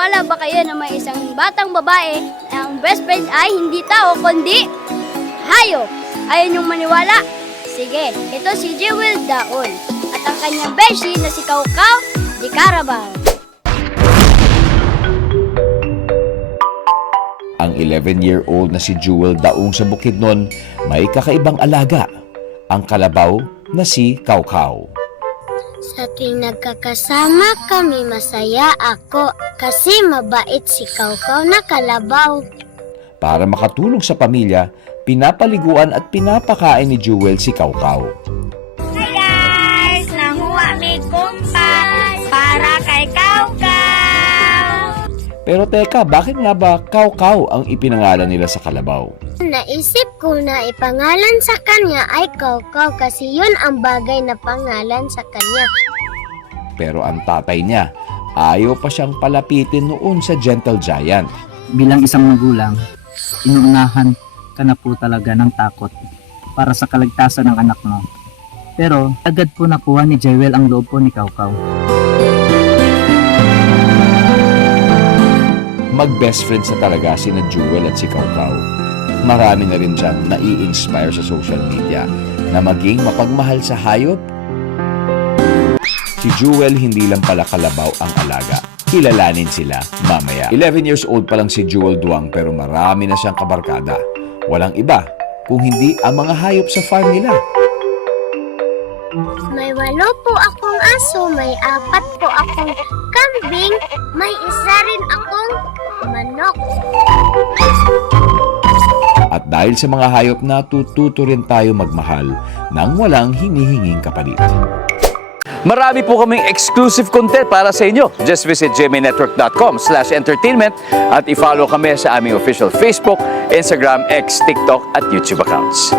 Naniniwala ba kayo na may isang batang babae na ang best friend ay hindi tao kundi hayop? Ayaw niyong maniwala? Sige, ito si Jewel Daon at ang kanyang beshi na si Kaw-Kaw di Carabao. Ang 11-year-old na si Jewel Daong sa Bukidnon may kakaibang alaga, ang kalabaw na si Kaw-Kaw. Sa tuwing nagkakasama kami, masaya ako kasi mabait si Kaw-Kaw na kalabaw. Para makatulong sa pamilya, pinapaliguan at pinapakain ni Jewel si Kaw-Kaw. Hi guys! Nanguha may kumpas para kay Kaw-Kaw! Pero teka, bakit nga ba Kaw-Kaw ang ipinangalan nila sa kalabaw? Naisip ko na ipangalan sa kanya ay Kaw-Kaw kasi yun ang bagay na pangalan sa kanya. Pero ang tatay niya, ayaw pa siyang palapitin noon sa Gentle Giant. Bilang isang magulang, inuunahan ka na po talaga ng takot para sa kaligtasan ng anak mo. Pero agad po nakuha ni Jewel ang loob po ni Kaw-Kaw. Mag-best friends na talaga sina Jewel at si Kaw-Kaw. Marami na rin dyan nai-inspire sa social media na maging mapagmahal sa hayop. Si Jewel hindi lang pala kalabaw ang alaga. Kilalanin sila mamaya. 11 years old pa lang si Jewel Duang pero marami na siyang kabarkada. Walang iba kung hindi ang mga hayop sa farm nila. May 8 po akong aso, may 4 po akong kambing, may isa rin akong manok. At dahil sa mga hayop na tututo rin tayo magmahal nang walang hinihinging kapalit. Marami po kaming exclusive content para sa inyo. Just visit gmainetwork.com/entertainment at i-follow kami sa aming official Facebook, Instagram, X, TikTok at YouTube accounts.